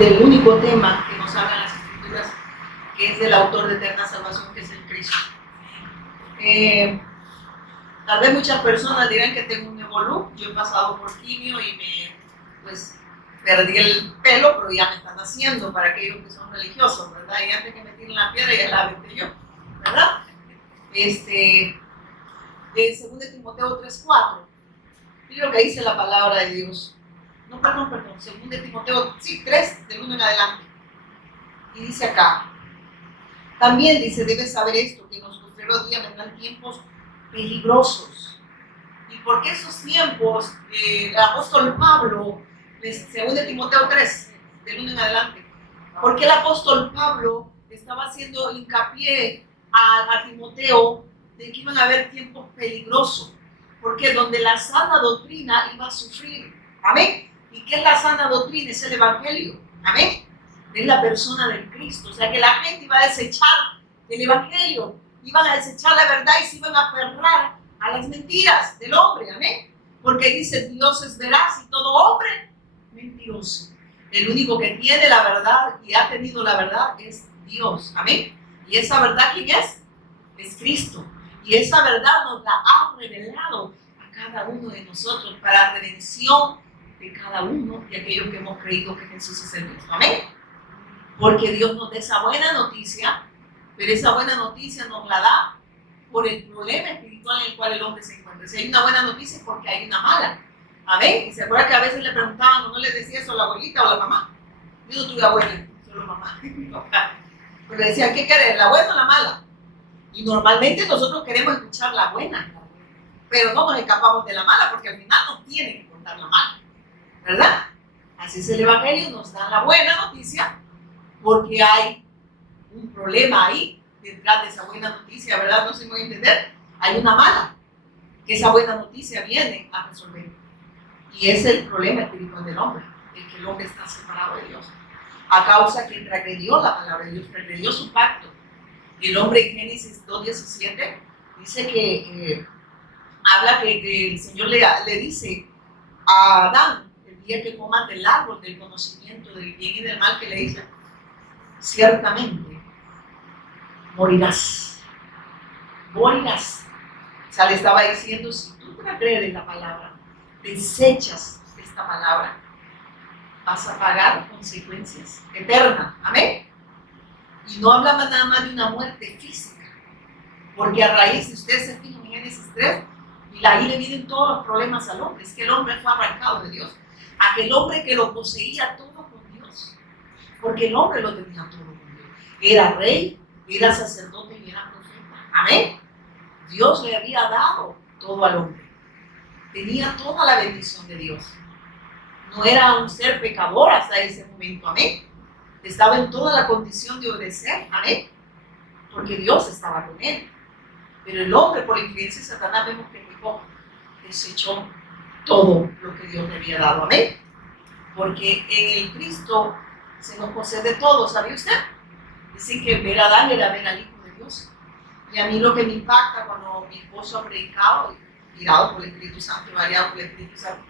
del único tema que nos hablan las Escrituras, que es del autor de eterna salvación, que es el Cristo. Tal vez muchas personas dirán que tengo un evolú. Yo he pasado por quimio y perdí el pelo, pero ya me están haciendo para aquellos que son religiosos, ¿verdad? Y antes que me tiren la piedra ya la aventé yo, ¿verdad? De 2 Timoteo 3:4. Mira lo que dice la palabra de Dios. No, perdón, 2 Timoteo 3, del 1 en adelante. Y dice acá, también dice, debes saber esto, que en los postreros días vendrán tiempos peligrosos. ¿Y por qué esos tiempos? El apóstol Pablo, 2 Timoteo 3, del 1 en adelante, ¿por qué el apóstol Pablo estaba haciendo hincapié a Timoteo de que iban a haber tiempos peligrosos? Porque donde la sana doctrina iba a sufrir. Amén. ¿Y qué es la sana doctrina? Es el evangelio. Amén. Es la persona del Cristo. O sea que la gente iba a desechar el evangelio, iban a desechar la verdad y se iban a aferrar a las mentiras del hombre. Amén. Porque dice, Dios es veraz y todo hombre mentiroso. El único que tiene la verdad y ha tenido la verdad es Dios. Amén. ¿Y esa verdad quién es? Es Cristo. Y esa verdad nos la ha revelado a cada uno de nosotros para redención de cada uno de aquellos que hemos creído que Jesús es el Cristo. Amén. Porque Dios nos da esa buena noticia, pero esa buena noticia nos la da por el problema espiritual en el cual el hombre se encuentra. Si hay una buena noticia es porque hay una mala. Amén. Y se acuerda que a veces le preguntaban, o no le decía eso a la abuelita o a la mamá. Yo no tuve abuela, solo mamá y mi papá. Pero le decían, ¿qué querés? ¿La buena o la mala? Y normalmente nosotros queremos escuchar la buena, pero no nos escapamos de la mala, porque al final nos tiene que contar la mala, ¿verdad? Así es el Evangelio, nos da la buena noticia, porque hay un problema ahí, detrás de esa buena noticia, ¿verdad? No se me voy a entender, hay una mala, que esa buena noticia viene a resolver. Y es el problema espiritual del hombre, el que el hombre está separado de Dios, a causa que transgredió la palabra de Dios, transgredió su pacto. El hombre en Génesis 2:17 dice que habla que el Señor le dice a Adán, el día que coman del árbol del conocimiento del bien y del mal, que le dice, ciertamente morirás. Morirás. O sea, le estaba diciendo, si tú transgredes la palabra, desechas esta palabra, vas a pagar consecuencias eternas. Amén. Y no hablaba nada más de una muerte física, porque a raíz de ustedes se fijan en Génesis 3, y ahí le vienen todos los problemas al hombre. Es que el hombre fue arrancado de Dios, aquel hombre que lo poseía todo con Dios, porque el hombre lo tenía todo con Dios. Era rey, era sacerdote y era profeta. Amén. Dios le había dado todo al hombre, tenía toda la bendición de Dios. No era un ser pecador hasta ese momento. Amén. Estaba en toda la condición de obedecer, amén, porque Dios estaba con él. Pero el hombre, por la influencia de Satanás, vemos que pecó, desechó todo lo que Dios le había dado, amén. Porque en el Cristo se nos concede todo, ¿sabía usted? Decir que ver a Adán era ver al Hijo de Dios. Y a mí lo que me impacta cuando mi esposo ha predicado, guiado por el Espíritu Santo, variado por el Espíritu Santo,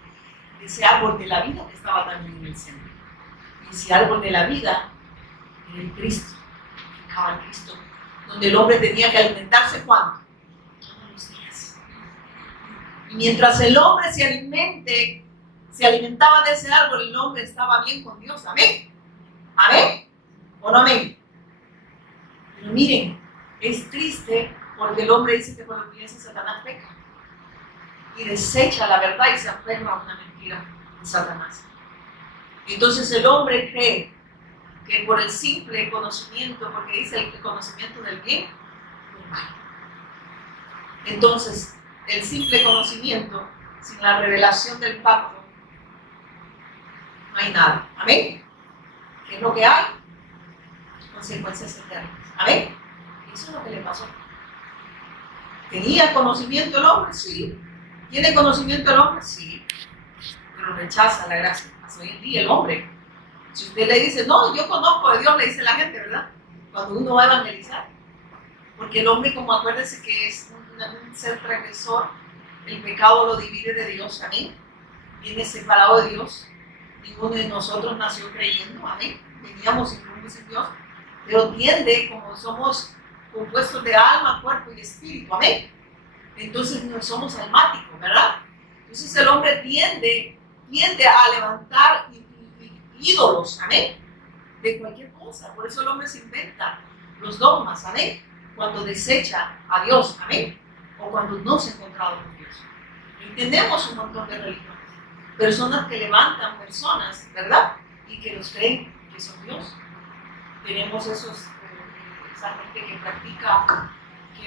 ese árbol de la vida que estaba también en el centro. Ese árbol de la vida era el Cristo, significaba el Cristo, donde el hombre tenía que alimentarse ¿cuándo? Todos los días. Y mientras el hombre se alimentaba de ese árbol, el hombre estaba bien con Dios. Amén. Amén. ¿O no amén? Pero miren, es triste porque el hombre dice que por la obediencia Satanás peca y desecha la verdad y se aferra a una mentira de Satanás. Entonces el hombre cree que por el simple conocimiento, porque dice el conocimiento del bien, del mal. Entonces, el simple conocimiento, sin la revelación del pacto, no hay nada. ¿Amén? ¿Qué es lo que hay? Consecuencias eternas. ¿Amén? Eso es lo que le pasó. ¿Tenía conocimiento el hombre? Sí. ¿Tiene conocimiento el hombre? Sí. Pero rechaza la gracia. Hoy en día el hombre, si usted le dice, no, yo conozco de Dios, le dice la gente, ¿verdad? Cuando uno va a evangelizar. Porque el hombre, como acuérdese que es un ser transgresor, el pecado lo divide de Dios. Amén. Viene separado de Dios. Ninguno de nosotros nació creyendo, amén. Veníamos incluidos en Dios, pero tiende, como somos compuestos de alma, cuerpo y espíritu, amén. Entonces no somos almáticos, ¿verdad? Entonces el hombre tiende a levantar ídolos, amén, de cualquier cosa. Por eso el hombre se inventa los dogmas, amén, cuando desecha a Dios, amén, o cuando no se ha encontrado con Dios. Entendemos un montón de religiones, personas que levantan personas, ¿verdad? Y que los creen que son Dios. Tenemos esa gente que practica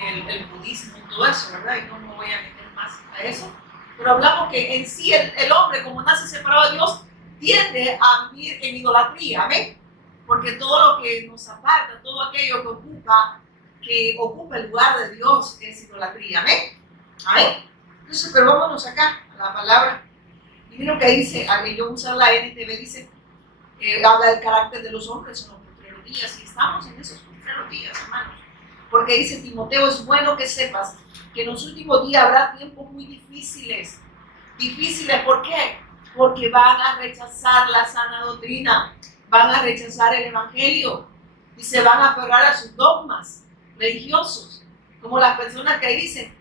el budismo y todo eso, ¿verdad? Y no me voy a meter más a eso. Pero hablamos que en sí el hombre, como nace separado de Dios, tiende a vivir en idolatría, ¿amén? Porque todo lo que nos aparta, todo aquello que ocupa el lugar de Dios es idolatría, ¿amén? ¿Amén? Entonces, pero vámonos acá a la palabra. Y mira lo que dice, yo uso la NTV, dice, habla del carácter de los hombres en los postreros días, y estamos en esos postreros días, hermanos. Porque dice Timoteo, es bueno que sepas que en los últimos días habrá tiempos muy difíciles. ¿Difíciles por qué? Porque van a rechazar la sana doctrina, van a rechazar el evangelio y se van a aferrar a sus dogmas religiosos, como las personas que dicen,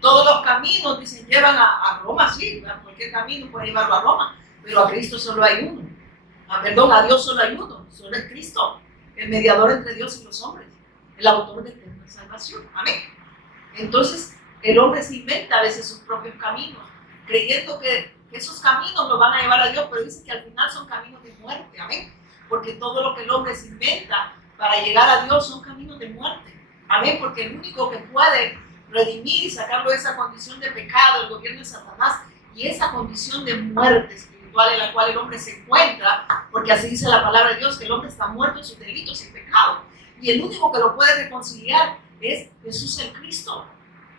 todos los caminos, dicen, llevan a Roma, sí, cualquier camino puede llevarlo a Roma, pero a Cristo solo hay uno. A Dios solo hay uno, solo es Cristo, el mediador entre Dios y los hombres, el autor de eterna salvación. Amén. Entonces, el hombre se inventa a veces sus propios caminos, creyendo que esos caminos lo van a llevar a Dios, pero dice que al final son caminos de muerte. Amén. Porque todo lo que el hombre se inventa para llegar a Dios son caminos de muerte. Amén. Porque el único que puede redimir y sacarlo de esa condición de pecado, el gobierno de Satanás, y esa condición de muerte espiritual en la cual el hombre se encuentra, porque así dice la palabra de Dios, que el hombre está muerto en sus delitos y pecados. Y el único que lo puede reconciliar es Jesús el Cristo,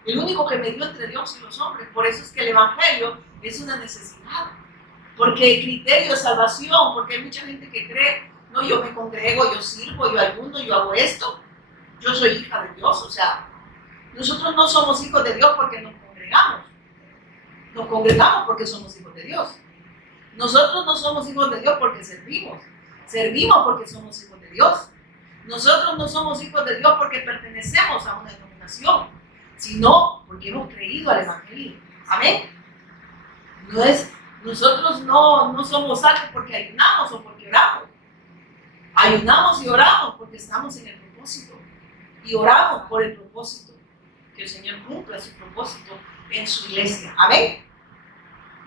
el único que medió entre Dios y los hombres. Por eso es que el evangelio es una necesidad, porque el criterio de salvación, porque hay mucha gente que cree, no, yo me congrego, yo sirvo, yo ayuno, yo hago esto, yo soy hija de Dios. O sea, nosotros no somos hijos de Dios porque nos congregamos porque somos hijos de Dios. Nosotros no somos hijos de Dios porque servimos porque somos hijos de Dios. Nosotros no somos hijos de Dios porque pertenecemos a una denominación, sino porque hemos creído al evangelio. Amén. Nosotros no somos salvos porque ayunamos o porque oramos. Ayunamos y oramos porque estamos en el propósito. Y oramos por el propósito, que el Señor cumpla su propósito en su iglesia. Amén.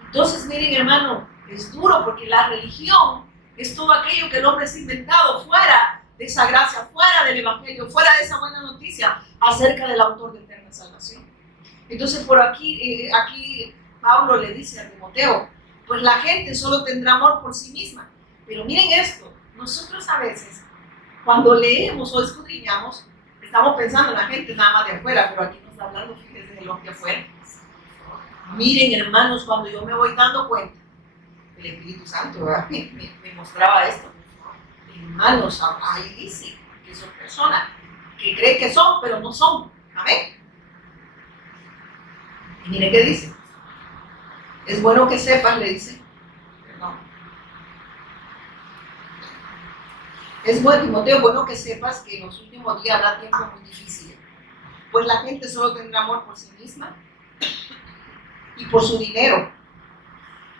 Entonces, miren, hermano, es duro porque la religión es todo aquello que el hombre se ha inventado fuera de esa gracia, fuera del evangelio, fuera de esa buena noticia acerca del autor de eterna salvación. Entonces, por aquí Pablo le dice a Timoteo, pues la gente solo tendrá amor por sí misma. Pero miren esto, nosotros a veces, cuando leemos o escudriñamos, estamos pensando en la gente nada más de afuera, pero aquí nos está hablando, fíjense, de los de afuera. Miren, hermanos, cuando yo me voy dando cuenta, el Espíritu Santo me mostraba esto. Hermanos, ahí dice que son personas que creen que son, pero no son. Amén. Y miren qué dice. Es bueno que sepas, le dice. Perdón. Es bueno, Timoteo, bueno que sepas que en los últimos días habrá tiempos muy difíciles. Pues la gente solo tendrá amor por sí misma y por su dinero.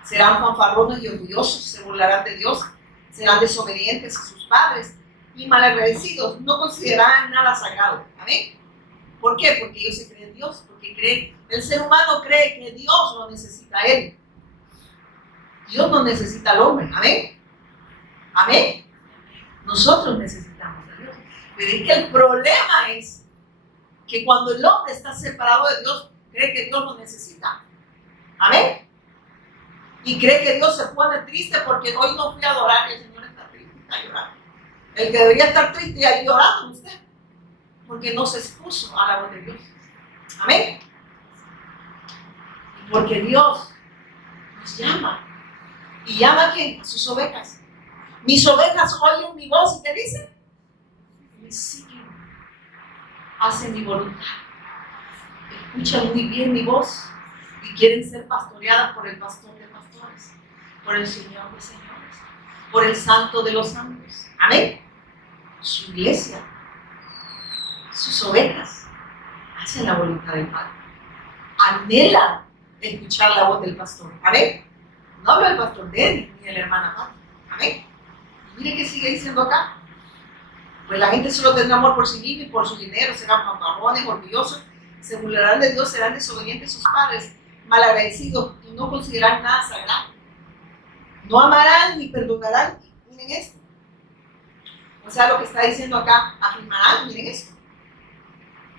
Serán fanfarrones y orgullosos, se burlarán de Dios, serán desobedientes a sus padres y malagradecidos, no considerarán nada sagrado. ¿Amén? ¿Por qué? Porque ellos se creen en Dios, porque el ser humano cree que Dios lo necesita a él. Dios no necesita al hombre. ¿Amén? ¿Amén? Nosotros necesitamos a Dios. Pero es que el problema es que cuando el hombre está separado de Dios, cree que Dios lo necesita. ¿Amén? Y cree que Dios se pone triste porque hoy no fui a adorar y el Señor está triste, está llorando. El que debería estar triste y ahí llorando usted, porque no se expuso a la voz de Dios. Amén. Y porque Dios nos llama. ¿Y llama a quién? A sus ovejas. Mis ovejas oyen mi voz y ¿qué dicen? Me siguen. Hacen mi voluntad. Escuchan muy bien mi voz y quieren ser pastoreadas por el pastor de pastores. por el Señor de señores, por el Santo de los santos. Amén. Su iglesia, sus ovejas, hacen la voluntad del Padre. Anhelan escuchar la voz del pastor. Amén. No habla el pastor de él ni de la hermana Pati. Amén. Y mire que sigue diciendo acá. Pues la gente solo tendrá amor por sí misma y por su dinero, serán fanfarrones, orgullosos, se burlarán de Dios, serán desobedientes a sus padres, malagradecidos y no considerarán nada sagrado. No amarán ni perdonarán. Miren esto. O sea, lo que está diciendo acá, afirmarán, miren esto.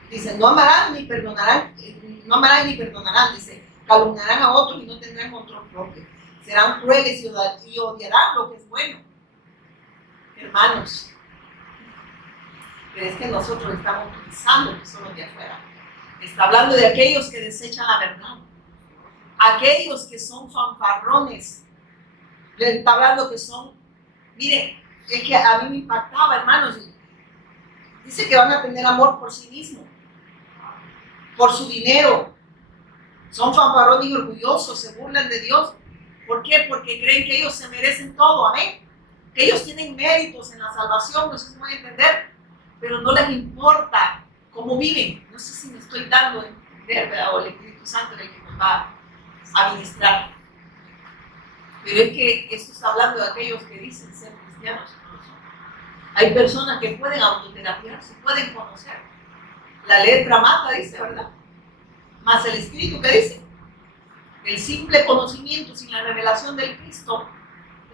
Dice, no amarán ni perdonarán, dice, calumniarán a otros y no tendrán control propio. Serán crueles y odiarán lo que es bueno. Hermanos, pero es que nosotros estamos utilizando que son los de afuera. Está hablando de aquellos que desechan la verdad, aquellos que son fanfarrones. Le está hablando que son, miren, es que a mí me impactaba, hermanos. Dice que van a tener amor por sí mismos, por su dinero. Son fanfarrones y orgullosos, se burlan de Dios. ¿Por qué? Porque creen que ellos se merecen todo, amén. Que ellos tienen méritos en la salvación, no sé si me van a entender, pero no les importa cómo viven. No sé si me estoy dando a entender, ¿verdad? O el Espíritu Santo es el que nos va a ministrar. Pero es que esto está hablando de aquellos que dicen ser cristianos. Hay personas que pueden autoterapiarse, pueden conocer. La letra mata, dice, ¿verdad? Más el Espíritu, ¿qué dice? El simple conocimiento sin la revelación del Cristo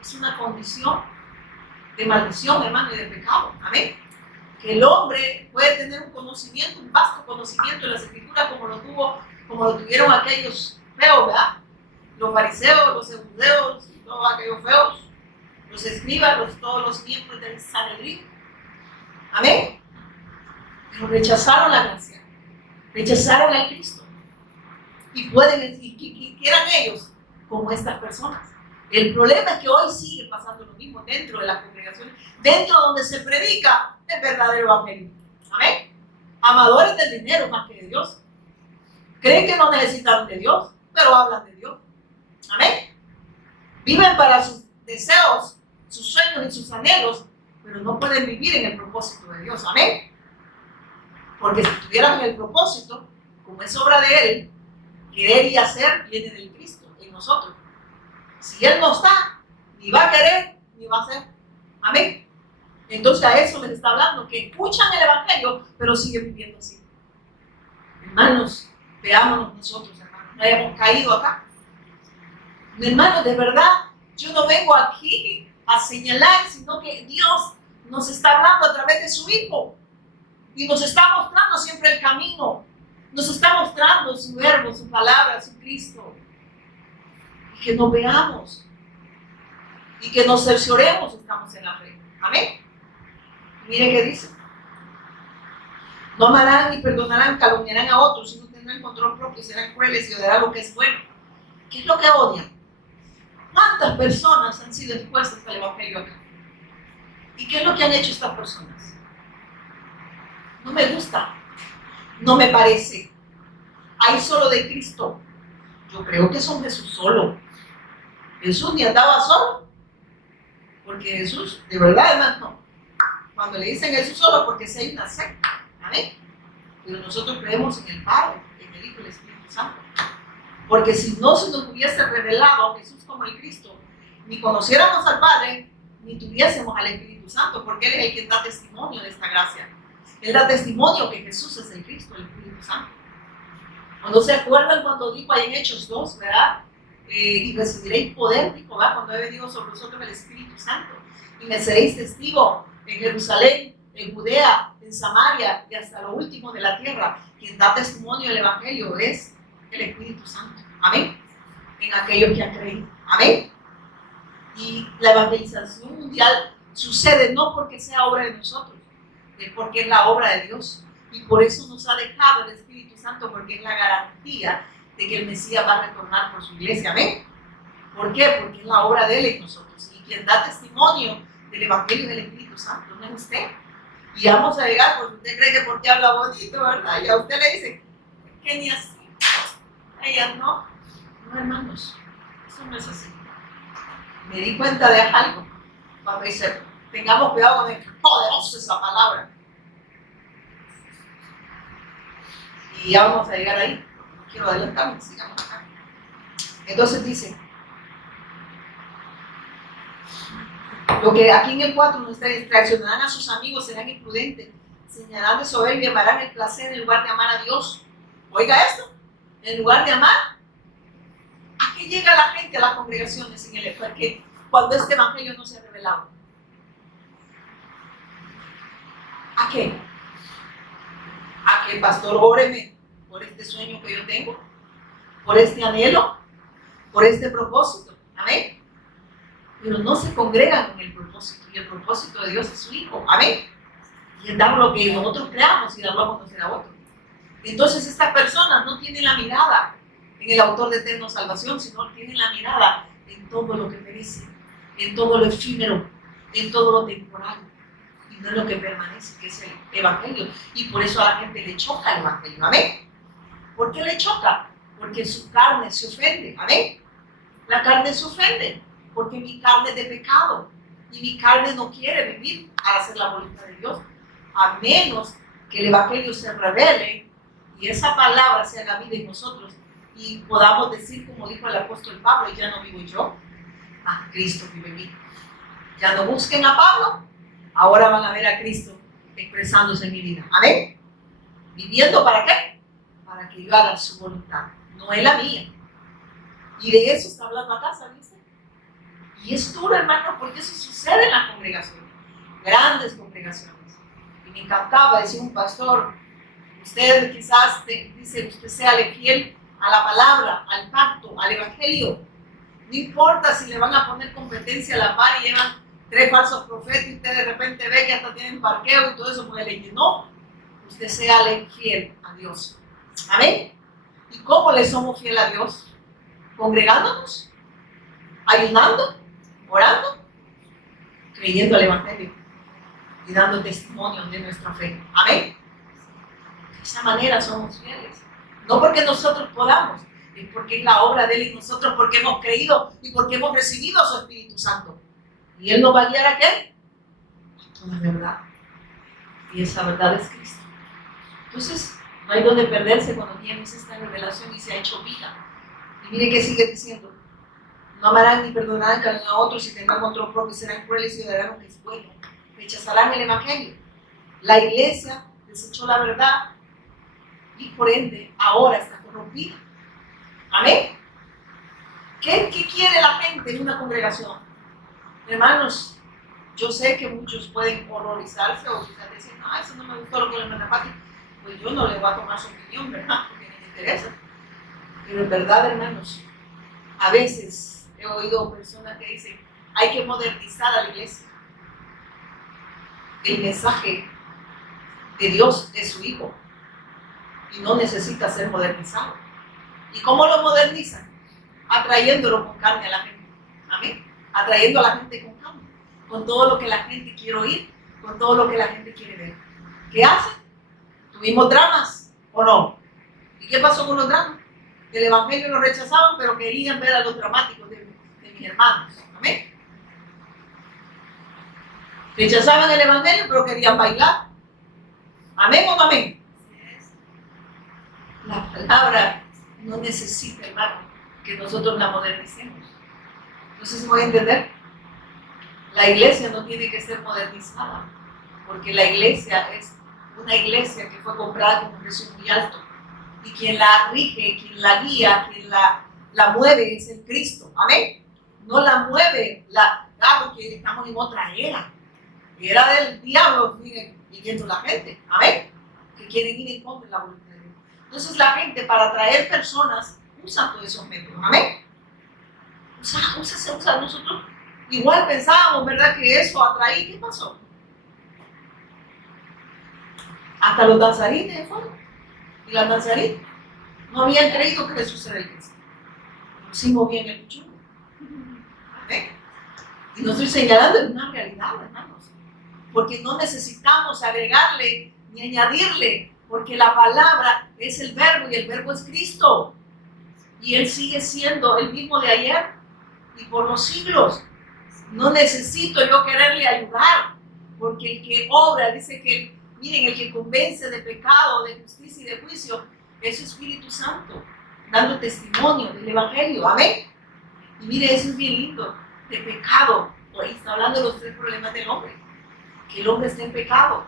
es una condición de maldición, hermano, y de pecado. Amén. Que el hombre puede tener un conocimiento, un vasto conocimiento de las Escrituras como lo tuvieron aquellos feos, ¿verdad? Los fariseos, los saduceos y todos aquellos feos, los escribas, todos los miembros del Sanedrín. Amén. Pero rechazaron la gracia, rechazaron al Cristo. Y quieran ellos como estas personas. El problema es que hoy sigue pasando lo mismo dentro de las congregaciones, dentro donde se predica el verdadero evangelio. Amén. Amadores del dinero más que de Dios. Creen que no necesitan de Dios, pero hablan de Dios. Amén. Viven para sus deseos, sus sueños y sus anhelos, pero no pueden vivir en el propósito de Dios. Amén. Porque si estuvieran en el propósito, como es obra de Él, querer y hacer viene del Cristo en nosotros. Si Él no está, ni va a querer, ni va a hacer. Amén. Entonces a eso les está hablando, que escuchan el Evangelio, pero siguen viviendo así. Hermanos, veámonos nosotros, hermanos, no hayamos caído acá. Hermanos, de verdad, yo no vengo aquí a señalar, sino que Dios nos está hablando a través de su Hijo. Y nos está mostrando siempre el camino. Nos está mostrando su verbo, su palabra, su Cristo. Y que nos veamos. Y que nos cercioremos si estamos en la fe. Amén. Mire qué dice. No amarán ni perdonarán, calumniarán a otros, y no tendrán control propio, serán crueles y odiarán lo que es bueno. ¿Qué es lo que odian? ¿Cuántas personas han sido expuestas al Evangelio acá? ¿Y qué es lo que han hecho estas personas? No me gusta, no me parece. Hay solo de Cristo. Yo creo que son Jesús solo. Jesús ni andaba solo. Porque Jesús, de verdad, hermano, cuando le dicen Jesús solo, porque si hay una secta. Amén. Pero nosotros creemos en el Padre, en el Hijo y el Espíritu Santo. Porque si no se nos hubiese revelado Jesús como el Cristo, ni conociéramos al Padre, ni tuviésemos al Espíritu Santo, porque Él es el que da testimonio de esta gracia. Él da testimonio que Jesús es el Cristo, el Espíritu Santo. ¿No se acuerdan cuando dijo ahí en Hechos 2, verdad? Y recibiréis poder, dijo, ¿verdad? Cuando he venido sobre vosotros el Espíritu Santo. Y me seréis testigo en Jerusalén, en Judea, en Samaria y hasta lo último de la tierra. Quien da testimonio del Evangelio es el Espíritu Santo. Amén. En aquellos que han creído. Amén. Y la evangelización mundial sucede no porque sea obra de nosotros, es porque es la obra de Dios. Y por eso nos ha dejado el Espíritu Santo, porque es la garantía de que el Mesías va a retornar por su iglesia. Amén. ¿Por qué? Porque es la obra de Él en nosotros. Y quien da testimonio del Evangelio del Espíritu Santo no es usted. Y vamos a llegar porque usted cree que porque habla bonito, ¿verdad? Y a usted le dicen que ni así. Ellas no. No, hermanos. Eso no es así. Me di cuenta de algo cuando dice, tengamos cuidado con el que poderosa esa palabra. Y ya vamos a llegar ahí. No quiero adelantarme, sigamos acá. Entonces dice, lo que aquí en el 4 nos está diciendo, traicionarán a sus amigos, serán imprudentes, señalarán de soberbia, amarán el placer en lugar de amar a Dios. Oiga esto, en lugar de amar, ¿a qué llega la gente a las congregaciones en el porque cuando este evangelio no se ha revelado? ¿A qué? A que, pastor, óreme por este sueño que yo tengo, por este anhelo, por este propósito. Amén. Pero no se congregan con el propósito, y el propósito de Dios es su Hijo. Amén. Y es dar lo que nosotros creamos y darlo a conocer a otros. Entonces estas personas no tienen la mirada en el autor de eterna salvación, sino tienen la mirada en todo lo que perece, en todo lo efímero, en todo lo temporal, y no en lo que permanece, que es el evangelio. Y por eso a la gente le choca el evangelio. Amén. ¿Por qué le choca? Porque su carne se ofende. Amén. La carne se ofende porque mi carne es de pecado y mi carne no quiere vivir a hacer la voluntad de Dios, a menos que el evangelio se revele y esa palabra sea la vida en nosotros y podamos decir, como dijo el apóstol Pablo, ya no vivo yo, mas Cristo vive en mí. Ya no busquen a Pablo, ahora van a ver a Cristo expresándose en mi vida. Amén. ¿Viviendo para qué? Para que yo haga su voluntad, no es la mía. Y de eso está hablando acá, ¿sabes? Y es duro, hermano, porque eso sucede en las congregaciones, grandes congregaciones. Y me encantaba decir un pastor, usted quizás dice, usted séale fiel a la palabra, al pacto, al evangelio. No importa si le van a poner competencia a la par y llevan 3 falsos profetas y usted de repente ve que hasta tienen parqueo y todo eso porque le llenó. Usted séale fiel a Dios. Amén. ¿Y cómo le somos fiel a Dios? Congregándonos, ayunando, orando, creyendo al evangelio y dando testimonio de nuestra fe. Amén. De esa manera somos fieles. No porque nosotros podamos, es porque es la obra de Él y nosotros porque hemos creído y porque hemos recibido a su Espíritu Santo. Y Él nos va a guiar a qué? A toda verdad. Y esa verdad es Cristo. Entonces, no hay donde perderse cuando tienes esta revelación y se ha hecho vida. Y mire que sigue diciendo, no amarán ni perdonarán a otros y tendrán control propio, serán crueles y odiarán lo que es bueno. Rechazarán el evangelio. La iglesia desechó la verdad y por ende ahora está corrompida. Amén. ¿Qué quiere la gente en una congregación? Hermanos, yo sé que muchos pueden horrorizarse o quizás decir, no, eso no me gustó lo que le mandé a Pati. Pues yo no le voy a tomar su opinión, ¿verdad? Porque no me interesa. Pero en verdad, hermanos, a veces he oído personas que dicen, hay que modernizar a la iglesia. El mensaje de Dios es su Hijo y no necesita ser modernizado. ¿Y cómo lo modernizan? Atrayéndolo con carne a la gente. Amén. Atrayendo a la gente con carne, con todo lo que la gente quiere oír, con todo lo que la gente quiere ver. ¿Qué hacen? ¿Tuvimos dramas o no? ¿Y qué pasó con los dramas? El evangelio lo rechazaban, pero querían ver a los dramáticos de mis hermanos. Amén. Rechazaban el evangelio, pero querían bailar. Amén o no amén. La palabra no necesita, hermano, que nosotros la modernicemos. Entonces, ¿me voy a entender? La iglesia no tiene que ser modernizada, porque la iglesia es una iglesia que fue comprada con un precio muy alto. Y quien la rige, quien la guía, quien la mueve es el Cristo. Amén. No la mueve porque estamos en otra era. Era del diablo, miren, viviendo la gente. Amén. Que quieren ir en contra de la voluntad de Dios. Entonces la gente, para atraer personas, usa todos esos métodos. Amén. Usa. Nosotros igual pensábamos, ¿verdad? Que eso atraía. ¿Qué pasó? Hasta los danzarines fueron. Y las danzarinas no habían creído que Jesús era el Cristo. Sí movían el churro. ¿Amén? Y no estoy señalando en una realidad, hermanos. Porque no necesitamos agregarle ni añadirle. Porque la palabra es el verbo y el verbo es Cristo. Y Él sigue siendo el mismo de ayer y por los siglos. No necesito yo quererle ayudar, porque el que obra, dice que, miren, el que convence de pecado, de justicia y de juicio, es el Espíritu Santo, dando testimonio del Evangelio. Amén. Y mire, eso es bien lindo, de pecado. Hoy está hablando de los 3 problemas del hombre, que el hombre está en pecado.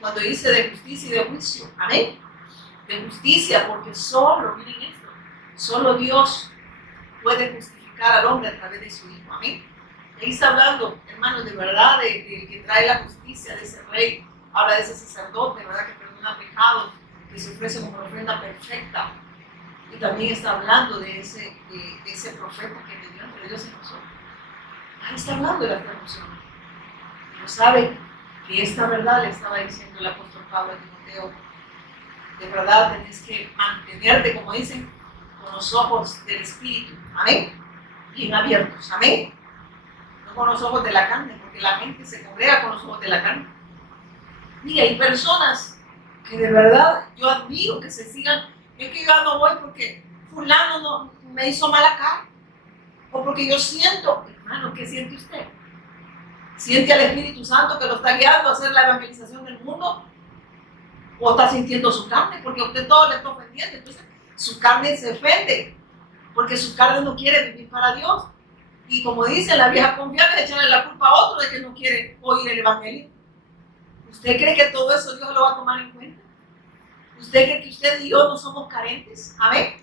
Cuando dice de justicia y de juicio, amén. De justicia, porque solo, miren esto, solo Dios puede justificar al hombre a través de su Hijo. Amén. Ahí está hablando, hermanos, de verdad, de que trae la justicia de ese rey. Habla de ese sacerdote, ¿verdad? Que perdona pecados, que se ofrece como una ofrenda perfecta. Y también está hablando de ese profeta que vivió entre Dios y nosotros. Ahí está hablando de la traducción. Pero sabe que esta verdad le estaba diciendo el apóstol Pablo a Timoteo. De verdad tenés que mantenerte, como dicen, con los ojos del Espíritu. Amén. Bien abiertos. Amén. No con los ojos de la carne, porque la gente se congrega con los ojos de la carne. Mira, hay personas que de verdad yo admiro que se sigan. Es que yo no voy porque fulano no me hizo mal acá. O porque yo siento, hermano, ¿qué siente usted? ¿Siente al Espíritu Santo que lo está guiando a hacer la evangelización del mundo? ¿O está sintiendo su carne? Porque a usted todo le está ofendiendo. Entonces su carne se ofende. Porque su carne no quiere vivir para Dios. Y como dice la vieja confiable, echarle la culpa a otro de que no quiere oír el Evangelio. ¿Usted cree que todo eso Dios lo va a tomar en cuenta? ¿Usted cree que usted y yo no somos carentes? Amén.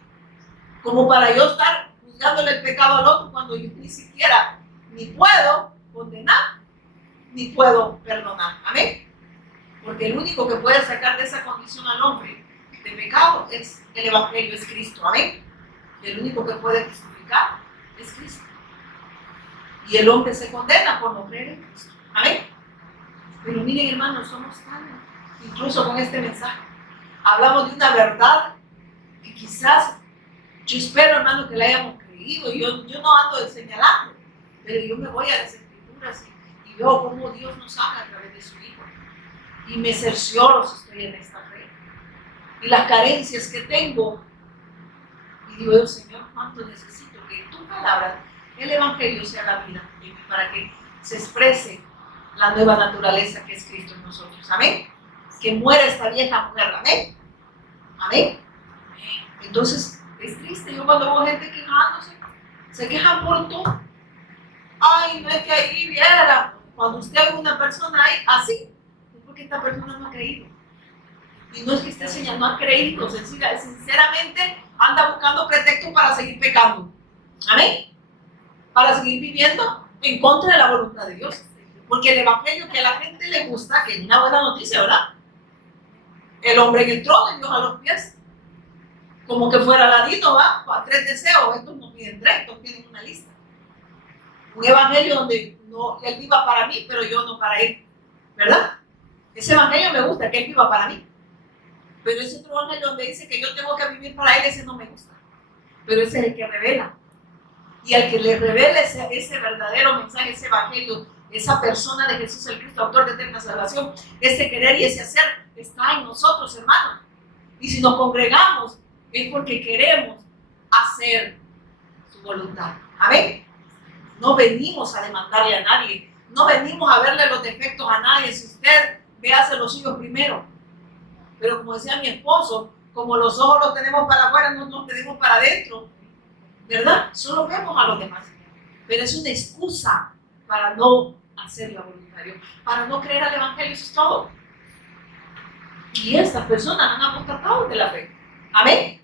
Como para yo estar juzgándole el pecado al otro cuando yo ni siquiera ni puedo condenar, ni puedo perdonar. Amén. Porque el único que puede sacar de esa condición al hombre de pecado es el Evangelio, es Cristo. Amén. Y el único que puede justificar es Cristo. Y el hombre se condena por no creer en Cristo. Amén. Pero miren, hermanos, somos tan, incluso con este mensaje, hablamos de una verdad que quizás, yo espero, hermano, que la hayamos creído. Yo no ando señalando, pero yo me voy a las Escrituras y veo cómo Dios nos habla a través de su Hijo. Y me cercioro si estoy en esta fe. Y las carencias que tengo, y digo yo, Señor, ¿cuánto necesito que tu palabra, el Evangelio, sea la vida en mí para que se exprese la nueva naturaleza que es Cristo en nosotros? Amén. Que muera esta vieja mujer. Amén. Amén. Entonces, es triste. Yo cuando veo gente quejándose, se quejan por todo. Ay, no es que ahí viera. Cuando usted ve una persona ahí así, es porque esta persona no ha creído. Y no es que este Señor no ha creído, sinceramente anda buscando pretextos para seguir pecando. Amén. Para seguir viviendo en contra de la voluntad de Dios. Porque el Evangelio que a la gente le gusta, que es una buena noticia, ¿verdad? El hombre en el trono y Dios a los pies. Como que fuera ladito, ¿va? A 3 deseos, estos no piden 3, estos tienen una lista. Un evangelio donde no, él viva para mí, pero yo no para él. ¿Verdad? Ese evangelio me gusta, que él viva para mí. Pero ese otro evangelio donde dice que yo tengo que vivir para él, ese no me gusta. Pero ese es el que revela. Y al que le revela ese verdadero mensaje, ese evangelio, esa persona de Jesús el Cristo, autor de eterna salvación, ese querer y ese hacer está en nosotros, hermanos. Y si nos congregamos es porque queremos hacer su voluntad. Amén. No venimos a demandarle a nadie, no venimos a verle los defectos a nadie. Si usted ve, hace los suyos primero. Pero como decía mi esposo, como los ojos los tenemos para afuera, no nos tenemos para adentro, ¿verdad? Solo vemos a los demás. Pero es una excusa para no hacer la voluntad de Dios, para no creer al Evangelio, eso es todo. Y estas personas han apostatado de la fe. Amén.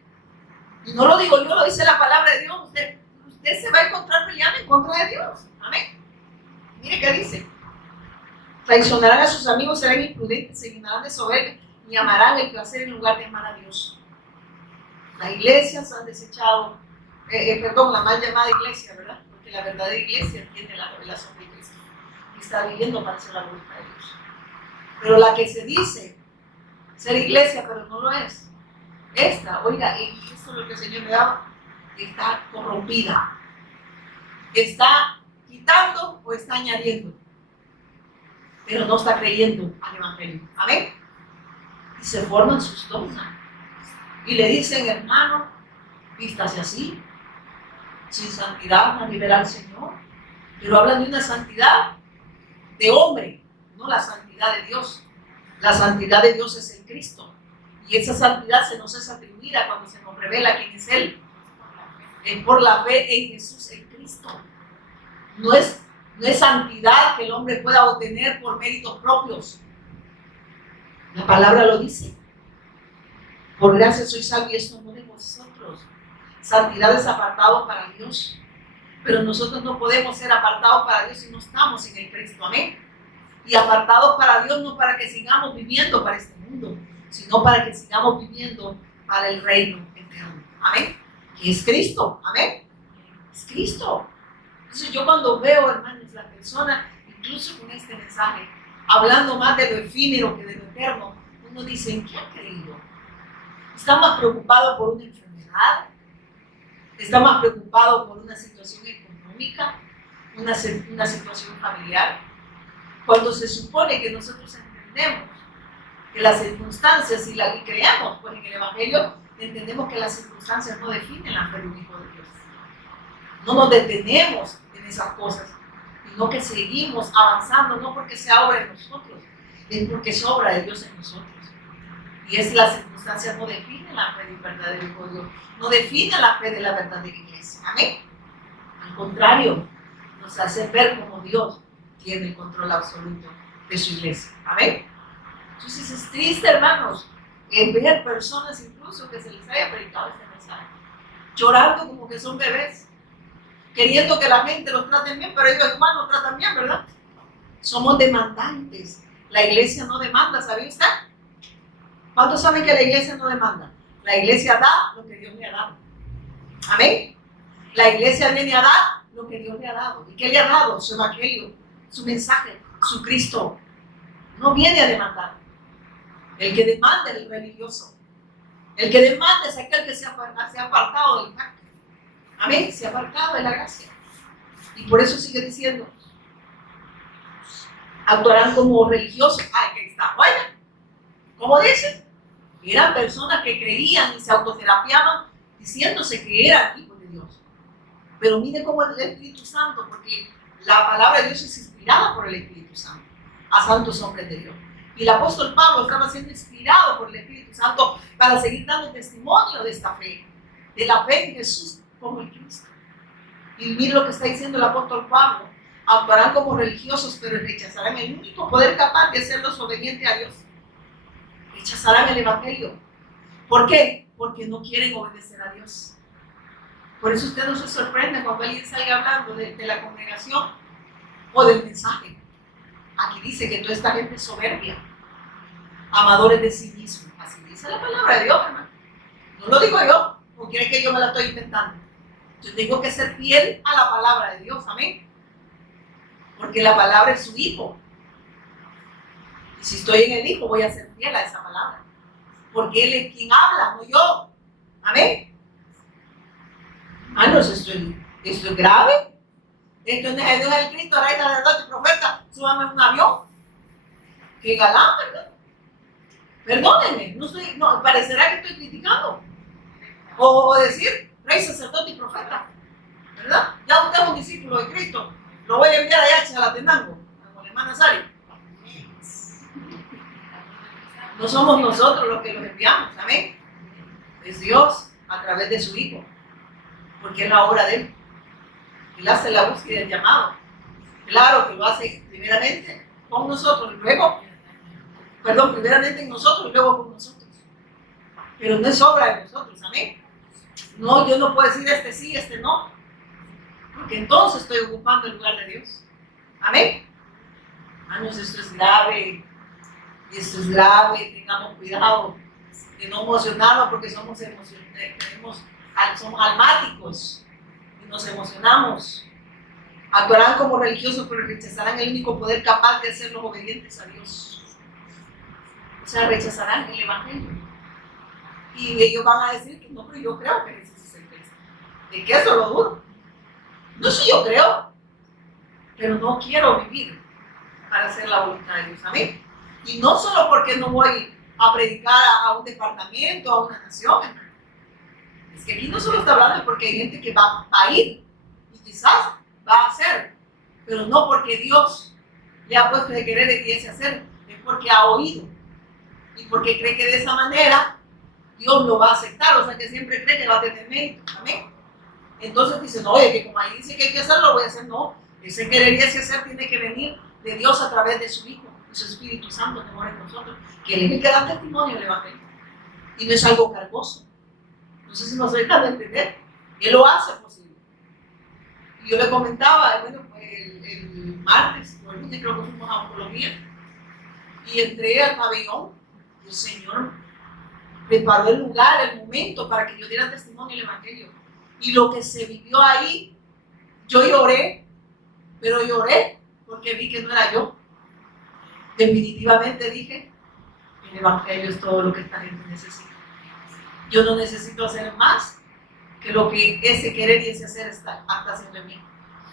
Y no lo digo yo, lo dice la palabra de Dios. Usted se va a encontrar peleando en contra de Dios. Amén. Mire qué dice. Traicionarán a sus amigos, serán imprudentes, se llenarán de soberbia y amarán el placer en lugar de amar a Dios. Las iglesias han desechado, la mal llamada iglesia, ¿verdad? Porque la verdadera iglesia tiene la revelación de Cristo y está viviendo para hacer la voluntad de Dios. Pero la que se dice ser iglesia, pero no lo es, esta, oiga, esto es lo que el Señor me daba, está corrompida. Está quitando o está añadiendo, pero no está creyendo al Evangelio. Amén. Y se forman sus dogmas. Y le dicen, hermano, vístase así, sin santidad, a liberar al Señor. pero hablan de una santidad de hombre, no la santidad de Dios. La santidad de Dios es el Cristo. Y esa santidad se nos es atribuida cuando se nos revela quién es Él. Es por la fe en Jesús, en Cristo. No es santidad que el hombre pueda obtener por méritos propios. La palabra lo dice. Por gracia sois salvos y esto no de vosotros. Santidad es apartado para Dios. Pero nosotros no podemos ser apartados para Dios si no estamos en el Cristo. Amén. Y apartados para Dios no para que sigamos viviendo para este mundo, sino para que sigamos viviendo para el reino eterno. Amén. Que es Cristo. Amén. Es Cristo. Entonces yo cuando veo, hermanos, la persona, incluso con este mensaje, hablando más de lo efímero que de lo eterno, uno dice, ¿en qué ha creído? ¿Está más preocupado por una enfermedad? ¿Está más preocupado por una situación económica? ¿Una situación familiar? Cuando se supone que nosotros entendemos que las circunstancias y creemos pues, en el Evangelio, entendemos que las circunstancias no definen la fe de un hijo de Dios. No nos detenemos en esas cosas, sino que seguimos avanzando, no porque sea obra de nosotros, es porque es obra de Dios en nosotros. Y es las circunstancias no definen la fe del verdadero hijo de Dios, no definen la fe de la verdadera iglesia. Amén. Al contrario, nos hace ver como Dios tiene el control absoluto de su iglesia. Amén. Entonces es triste, hermanos, ver personas incluso que se les haya predicado este mensaje, llorando como que son bebés, queriendo que la gente los trate bien, pero ellos igual no tratan bien, ¿verdad? Somos demandantes. La iglesia no demanda, ¿sabía usted? ¿Cuántos saben que la iglesia no demanda? La iglesia da lo que Dios le ha dado. Amén. La iglesia viene a dar lo que Dios le ha dado. ¿Y qué le ha dado? Su evangelio, su mensaje, su Cristo. No viene a demandar. El que demanda es el religioso. El que demanda es aquel que se ha apartado del pacto. Amén. Se ha apartado de la gracia. Y por eso sigue diciendo, actuarán como religiosos. Ay, que está bueno. ¿Cómo dice? Eran personas que creían y se autoterapiaban diciéndose que eran hijos de Dios. Pero mire cómo el Espíritu Santo, porque la palabra de Dios es inspirada por el Espíritu Santo a santos hombres de Dios. Y el apóstol Pablo estaba siendo inspirado por el Espíritu Santo para seguir dando testimonio de esta fe, de la fe en Jesús como el Cristo. Y mire lo que está diciendo el apóstol Pablo: actuarán como religiosos, pero rechazarán el único poder capaz de hacerlos obedientes a Dios. Rechazarán el Evangelio. ¿Por qué? Porque no quieren obedecer a Dios. Por eso usted no se sorprende cuando alguien salga hablando de la congregación o del mensaje. Aquí dice que toda esta gente es soberbia, amadores de sí mismos. Así dice la palabra de Dios, hermano. No lo digo yo, o quiere que yo me la estoy inventando. Yo tengo que ser fiel a la palabra de Dios, amén. Porque la palabra es su hijo. Y si estoy en el hijo, voy a ser fiel a esa palabra. Porque él es quien habla, no yo. Amén. Hermanos, esto es grave. Esto no es el Cristo, rey de la verdad y profeta. Súbame en un avión. Qué galán, ¿verdad? Perdónenme, parecerá que estoy criticando. O decir, rey, sacerdote y profeta. ¿Verdad? Ya usted es un discípulo de Cristo. Lo voy a enviar allá a Chalatenango, con la hermana Sari. No somos nosotros los que los enviamos, amén. Es Dios a través de su Hijo, porque es la obra de Él. Él hace la búsqueda del llamado. Claro que lo hace primeramente con nosotros y luego, primeramente en nosotros y luego con nosotros. Pero no es obra de nosotros, amén. No, yo no puedo decir este sí, este no, porque entonces estoy ocupando el lugar de Dios. Amén. Hermanos, esto es grave. Esto es grave, tengamos cuidado de no emocionarnos porque somos almáticos y nos emocionamos. Actuarán como religiosos, pero rechazarán el único poder capaz de hacerlos obedientes a Dios. O sea, rechazarán el Evangelio. Y ellos van a decir que no, pero yo creo que Jesús es el Cristo. ¿De qué eso lo dudo? No, sí, yo creo, pero no quiero vivir para hacer la voluntad de Dios. Amén. Y no solo porque no voy a predicar a un departamento, a una nación, hermano. Es que aquí no solo está hablando porque hay gente que va a ir y quizás va a hacer pero no porque Dios le ha puesto de querer y ese hacer, es porque ha oído y porque cree que de esa manera Dios lo va a aceptar, o sea que siempre cree que va a tener mérito. Amén. Entonces dice, no, oye, que como ahí dice que hay que hacerlo, lo voy a hacer. No, ese querer y ese hacer tiene que venir de Dios a través de su Hijo, de su Espíritu Santo que mora en nosotros, que Él es el que da testimonio del Evangelio. Y no es algo cargoso. No sé si nos dejan de entender. Él lo hace posible. Y yo le comentaba, bueno, el martes, o el lunes creo que fuimos a oncología, y entré al pabellón, y el Señor preparó el lugar, el momento para que yo diera testimonio del Evangelio. Y lo que se vivió ahí, yo lloré, pero lloré porque vi que no era yo. Definitivamente dije, el Evangelio es todo lo que esta gente necesita. Yo no necesito hacer más que lo que ese querer y ese hacer está haciendo en mí.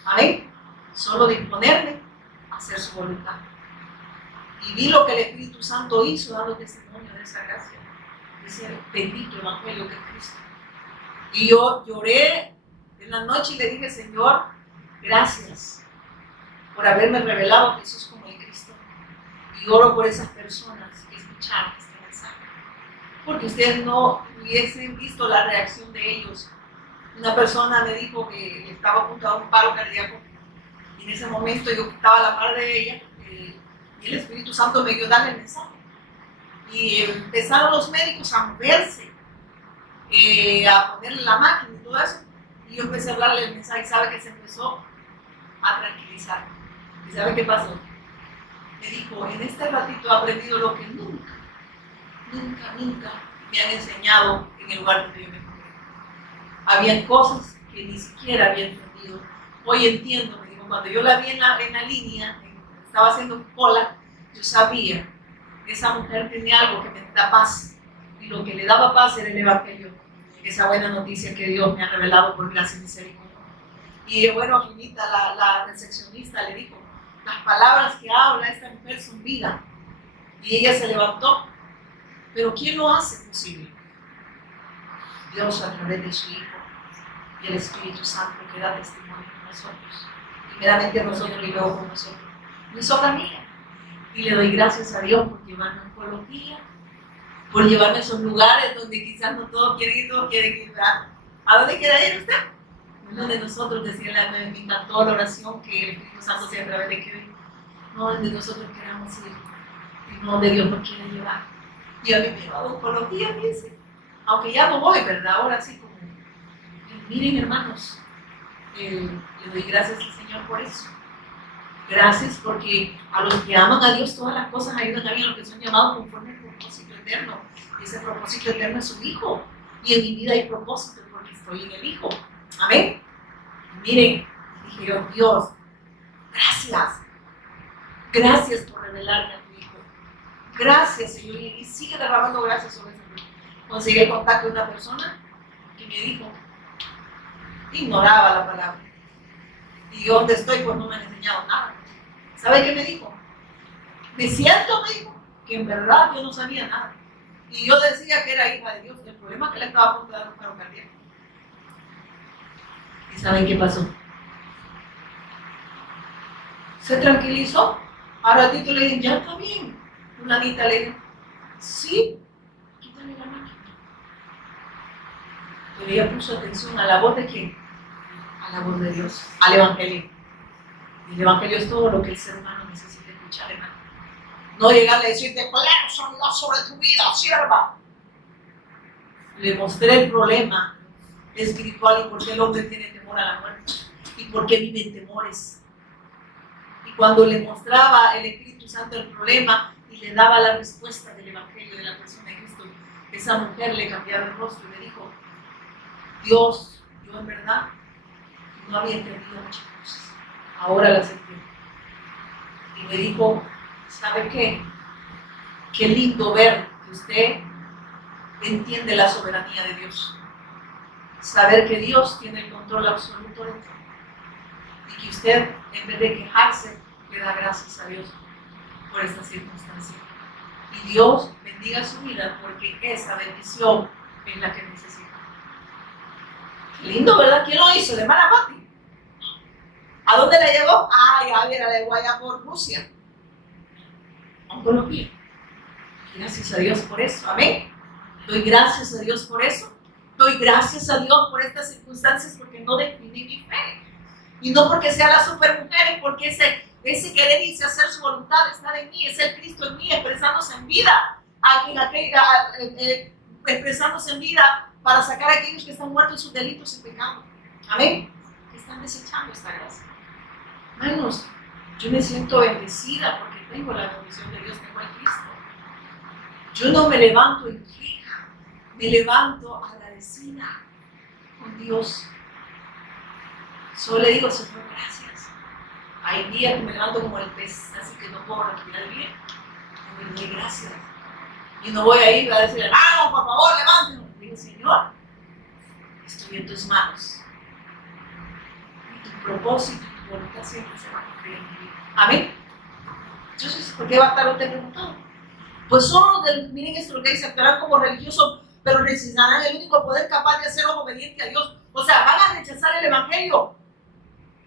Amén. Solo disponerme a hacer su voluntad. Y vi lo que el Espíritu Santo hizo dando testimonio de esa gracia. Ese bendito Evangelio que es Cristo. Y yo lloré en la noche y le dije, Señor, gracias por haberme revelado a Jesús como el Cristo. Y oro por esas personas que escucharon este mensaje. Porque ustedes no hubiesen visto la reacción de ellos. Una persona me dijo que estaba a punto de un paro cardíaco. Y en ese momento yo estaba a la par de ella. Y el Espíritu Santo me dio darle el mensaje. Y empezaron los médicos a moverse, a ponerle la máquina y todo eso. Y yo empecé a hablarle el mensaje y sabe que se empezó a tranquilizar. ¿Y sabe qué pasó? Me dijo, en este ratito he aprendido lo que nunca me han enseñado en el lugar donde yo me encontré. Habían cosas que ni siquiera había entendido. Hoy entiendo, me dijo, cuando yo la vi en la línea, estaba haciendo cola, yo sabía que esa mujer tenía algo que me da paz. Y lo que le daba paz era el Evangelio. Esa buena noticia que Dios me ha revelado por gracia y misericordia. Y bueno, Finita, la recepcionista, le dijo, las palabras que habla esta mujer son vida. Y ella se levantó. Pero ¿quién lo hace posible? Dios a través de su Hijo y el Espíritu Santo que da testimonio con nosotros. Primeramente a nosotros y luego con nosotros. No es obra mía. Y le doy gracias a Dios por llevarme a oncología, por llevarme a esos lugares donde quizás no todos quieren ir, todos quieren ir. ¿A dónde quiere ir usted? Donde nosotros, decía me encantó la oración que el Espíritu Santo sea a través de que no donde nosotros queramos ir, sino donde Dios nos quiere llevar. Y a mí me lleva a oncología, fíjense, aunque ya no voy, ¿verdad? Ahora sí como, miren hermanos, le doy gracias al Señor por eso. Gracias porque a los que aman a Dios todas las cosas ayudan a bien, a los que son llamados conforme al propósito eterno. Y ese propósito eterno es su Hijo. Y en mi vida hay propósito porque estoy en el Hijo. Amén. Miren, dije yo, Dios, gracias. Gracias por revelarme a tu Hijo. Gracias, Señor. Y sigue derramando gracias sobre ese Hijo. Conseguí el contacto de una persona que me dijo, ignoraba la palabra. Y yo donde estoy, pues no me han enseñado nada. ¿Sabe qué me dijo? Me siento, me dijo, que en verdad yo no sabía nada. Y yo decía que era hija de Dios. El problema es que le estaba a punto de dar un paro cardíaco. ¿Y saben qué pasó? Se tranquilizó. A ratito le dije, ya está bien. Una anita le dijo, sí, quítale la máquina. Pero ella puso atención a la voz de quién. A la voz de Dios, al Evangelio. Y el Evangelio es todo lo que el ser humano necesita escuchar, hermano. No llegarle a decirte, pleno sanidad sobre tu vida, sierva. Le mostré el problema espiritual y por qué el hombre tiene temor a la muerte y por qué vive en temores. Y cuando le mostraba el Espíritu Santo el problema y le daba la respuesta del Evangelio de la persona de Cristo, esa mujer le cambiaba el rostro y me dijo, Dios, yo en verdad no había entendido muchas cosas, ahora las entiendo. Y me dijo, ¿sabe qué? Qué lindo ver que usted entiende la soberanía de Dios. Saber que Dios tiene el control absoluto de todo. Y que usted, en vez de quejarse, le da gracias a Dios por esta circunstancia. Y Dios bendiga su vida porque esa bendición es la que necesita. Lindo, ¿verdad? ¿Quién lo hizo? ¿La hermana Pati? ¿A dónde la llevó? Ah, ya viera, la llevó allá por Rusia. Oncología. Gracias a Dios por eso. Amén. Doy gracias a Dios por eso. Doy gracias a Dios por estas circunstancias porque no define mi fe. Y no porque sea la supermujer, es porque ese querer y hacer su voluntad está en mí, es el Cristo en mí, expresándose en vida. Expresándose en vida para sacar a aquellos que están muertos en sus delitos y pecados. Amén. Que están desechando esta gracia. Hermanos, yo me siento bendecida porque tengo la bendición de Dios, tengo a Cristo. Yo no me levanto en queja, me levanto agradecida con Dios. Solo le digo, Señor, gracias. Hay días que me levanto como el pez, así que no puedo respirar bien. Pero le doy gracias. Y no voy a ir a decir, hermano, por favor, levántenos. Digo, Señor, estoy en tus manos. Y tu propósito y tu voluntad siempre se van a cumplir en mi vida. Amén. Entonces, ¿por qué va a estar usted preguntado? Pues son los del, miren esto lo que dice, actuarán como religiosos, pero necesitarán el único poder capaz de hacerlos obedientes a Dios. O sea, van a rechazar el evangelio,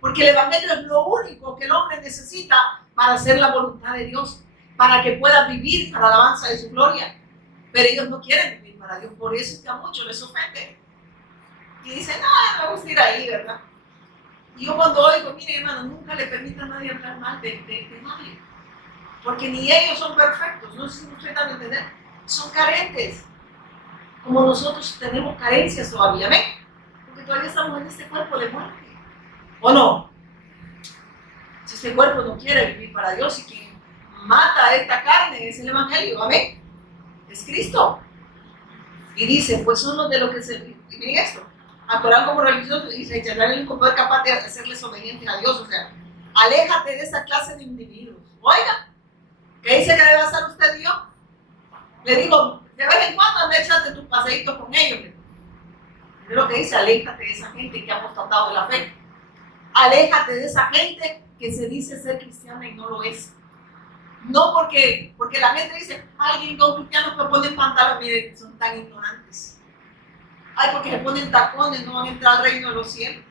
porque el evangelio es lo único que el hombre necesita para hacer la voluntad de Dios, para que pueda vivir para la alabanza de su gloria. Pero ellos no quieren vivir para Dios, por eso es que a muchos les ofende. Y dicen, no, me gusta ir ahí, ¿verdad? Y yo cuando oigo, miren hermano, nunca le permita a nadie hablar mal de nadie. Porque ni ellos son perfectos, no sé si me estoy dando a entender, son carentes. Como nosotros tenemos carencias todavía, ¿ven? Porque todavía estamos en este cuerpo de muerte. ¿O no? Si este cuerpo no quiere vivir para Dios y quien mata a esta carne es el evangelio, ¿amén? Es Cristo. Y dice, pues son los de los que se... Miren esto, actuarán como religiosos y rechazarán el único poder capaz de hacerles obedientes a Dios. O sea, aléjate de esa clase de individuos. Oiga, ¿qué dice que debe hacer usted y yo? Le digo, de vez en cuando anda echarte tus paseitos con ellos. Es lo que dice, aléjate de esa gente que ha apostatado de la fe. Aléjate de esa gente que se dice ser cristiana y no lo es. No porque la gente dice, ay, los cristianos que ponen pantalones, miren, son tan ignorantes. Ay, porque se ponen tacones, no van a entrar al reino de los cielos.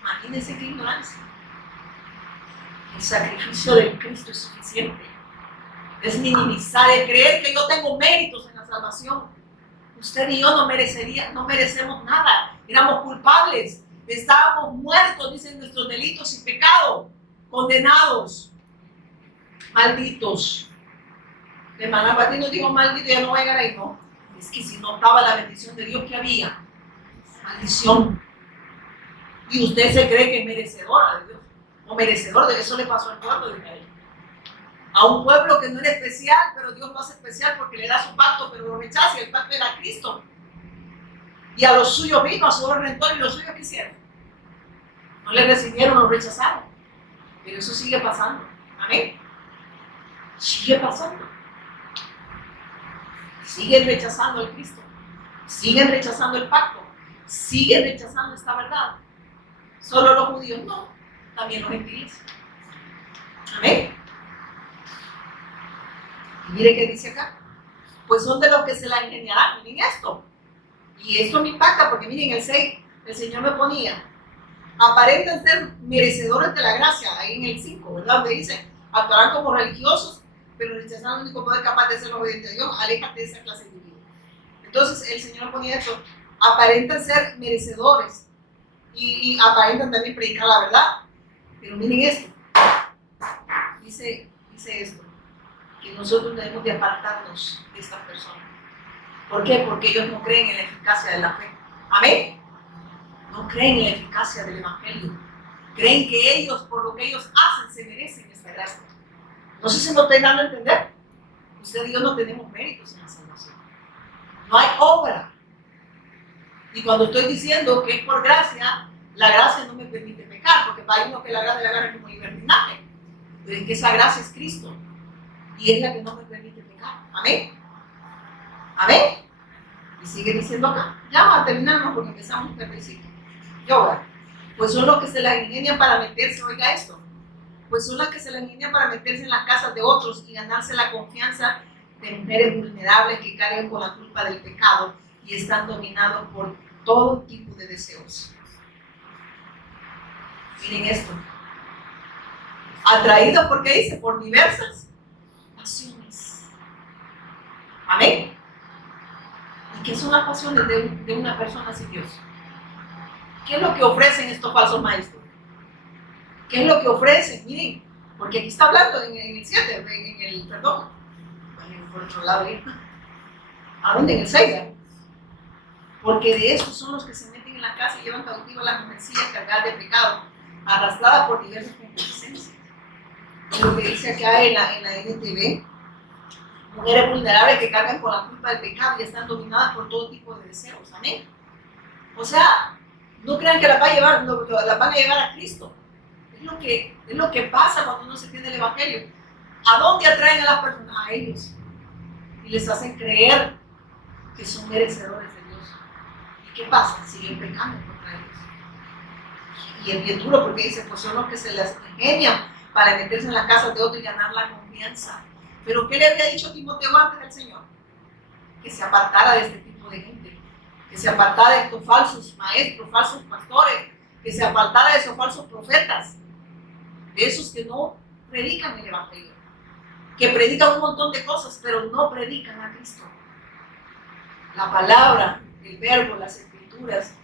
Imagínense qué ignorancia. El sacrificio de Cristo es suficiente. Es minimizar el creer que yo tengo méritos en la salvación. Usted y yo no merecemos nada. Éramos culpables. Estábamos muertos, dicen, nuestros delitos y pecados. Condenados. Malditos. De hermana Pati nos dijo maldito, ya no voy a llegar ahí. No. Es que si no estaba la bendición de Dios, ¿qué había? Maldición. Y usted se cree que es merecedora de Dios. O merecedor de eso le pasó al pueblo de Israel. A un pueblo que no era especial, pero Dios lo hace especial porque le da su pacto, pero lo rechaza y el pacto era Cristo. Y a los suyos vino, a su redentor, y los suyos ¿qué hicieron? No le recibieron, lo rechazaron. Pero eso sigue pasando. Amén. Sigue pasando. Siguen rechazando al Cristo. Siguen rechazando el pacto. Siguen rechazando esta verdad. Solo los judíos no, también los gentiles. Amén. Y mire qué dice acá. Pues son de los que se la ingeniarán. Miren esto. Y esto me impacta porque miren el 6, el Señor me ponía, aparentan ser merecedores de la gracia, ahí en el 5, ¿verdad? Donde dice, actuarán como religiosos, pero rechazarán el único poder capaz de ser obediente a Dios, aléjate de esa clase de individuos. Entonces el Señor ponía esto, aparentan ser merecedores y aparentan también predicar la verdad, pero miren esto, dice esto, que nosotros debemos de apartarnos de estas personas. ¿Por qué? Porque ellos no creen en la eficacia de la fe. ¿Amén? No creen en la eficacia del evangelio. Creen que ellos, por lo que ellos hacen, se merecen esta gracia. No sé si me estoy dando a entender. Usted y yo no tenemos méritos en la salvación. No hay obra. Y cuando estoy diciendo que es por gracia, la gracia no me permite pecar, porque hay uno que la gracia la agarra como libertinaje. Pero es que esa gracia es Cristo. Y es la que no me permite pecar. Amén. Amén. Y sigue diciendo acá. Ya va a terminarnos porque empezamos el principio. Pues son los que se la ingenian para meterse, oiga esto. Pues son las que se la ingenian para meterse en las casas de otros y ganarse la confianza de mujeres vulnerables que cargan con la culpa del pecado y están dominados por todo tipo de deseos. Miren esto. Atraídos, porque dice, por diversas pasiones. Amén. ¿Y qué son las pasiones de una persona sin Dios? ¿Qué es lo que ofrecen estos falsos maestros? ¿Qué es lo que ofrecen? Miren, porque aquí está hablando en el 7, por otro lado, ¿a dónde? En el 6. Porque de esos son los que se meten en la casa y llevan cautiva a las mujercillas cargadas de pecado, arrastradas por diversas concupiscencias. Lo que dice acá en la NTV, mujeres vulnerables que cargan con la culpa del pecado y están dominadas por todo tipo de deseos. Amén. O sea, no crean que las van a llevar a Cristo. Es lo que pasa cuando uno se entiende el Evangelio. ¿A dónde atraen a las personas? A ellos. Y les hacen creer que son merecedores de Dios. ¿Y qué pasa? Siguen pecando contra ellos. Y es bien duro porque dice, pues son los que se les ingenian para meterse en las casas de otros y ganar la confianza. Pero ¿qué le había dicho Timoteo antes del Señor? Que se apartara de este tipo de gente. Que se apartara de estos falsos maestros, falsos pastores. Que se apartara de esos falsos profetas. De esos que no predican el Evangelio. Que predican un montón de cosas, pero no predican a Cristo. La palabra, el verbo, las escrituras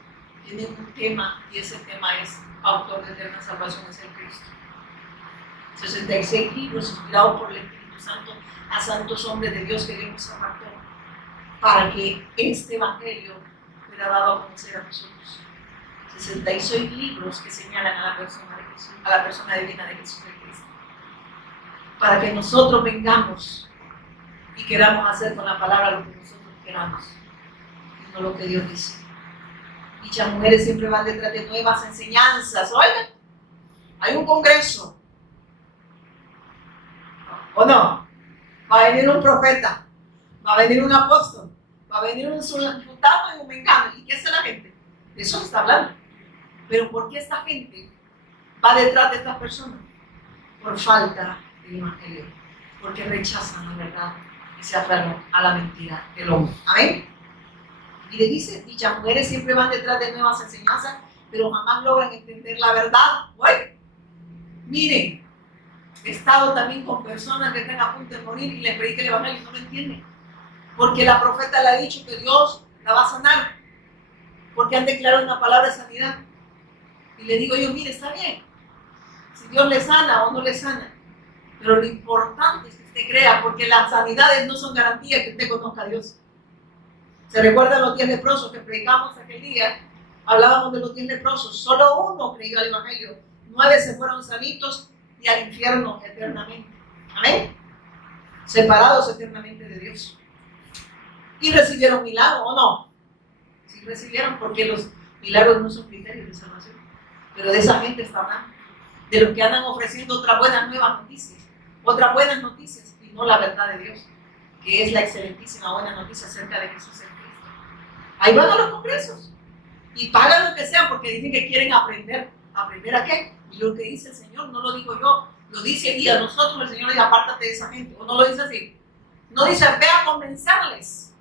tienen un tema y ese tema es autor de eterna salvación, es el Cristo. 66 libros inspirados por el Espíritu Santo a santos hombres de Dios que Dios nos apartó para que este Evangelio fuera dado a conocer a nosotros. 66 libros que señalan a la persona de Jesús, a la persona divina de Jesús de Cristo. Para que nosotros vengamos y queramos hacer con la palabra lo que nosotros queramos y no lo que Dios dice. Dichas mujeres siempre van detrás de nuevas enseñanzas. Oigan, hay un congreso. ¿O no? Va a venir un profeta, va a venir un apóstol, va a venir un sultano y un mengano. ¿Y qué hace la gente? De eso está hablando. Pero ¿por qué esta gente va detrás de estas personas? Por falta del Evangelio. Porque rechazan la verdad y se aferran a la mentira del hombre. Amén. Y le dice, dichas mujeres siempre van detrás de nuevas enseñanzas, pero jamás logran entender la verdad. Oye, miren, he estado también con personas que están a punto de morir y les predica el Evangelio y no lo entienden. Porque la profeta le ha dicho que Dios la va a sanar. Porque han declarado una palabra de sanidad. Y le digo yo, mire, está bien. Si Dios le sana o no le sana. Pero lo importante es que usted crea, porque las sanidades no son garantía que usted conozca a Dios. ¿Se recuerdan los 10 leprosos que predicamos aquel día? Hablábamos de los 10 leprosos. Solo uno creyó al Evangelio. 9 se fueron sanitos y al infierno eternamente. Amén. Separados eternamente de Dios. ¿Y recibieron milagro o no? Sí recibieron, porque los milagros no son criterios de salvación. Pero de esa gente está hablando. De los que andan ofreciendo otras buenas nuevas noticias. Otras buenas noticias y no la verdad de Dios. Que es la excelentísima buena noticia acerca de Jesús en Cristo. Ahí van a los congresos. Y pagan lo que sea porque dicen que quieren aprender. ¿Aprender a qué? Y lo que dice el Señor, no lo digo yo, lo dice y a nosotros el Señor dice, apártate de esa gente. O no lo dice así. No dice, ve a convencerles.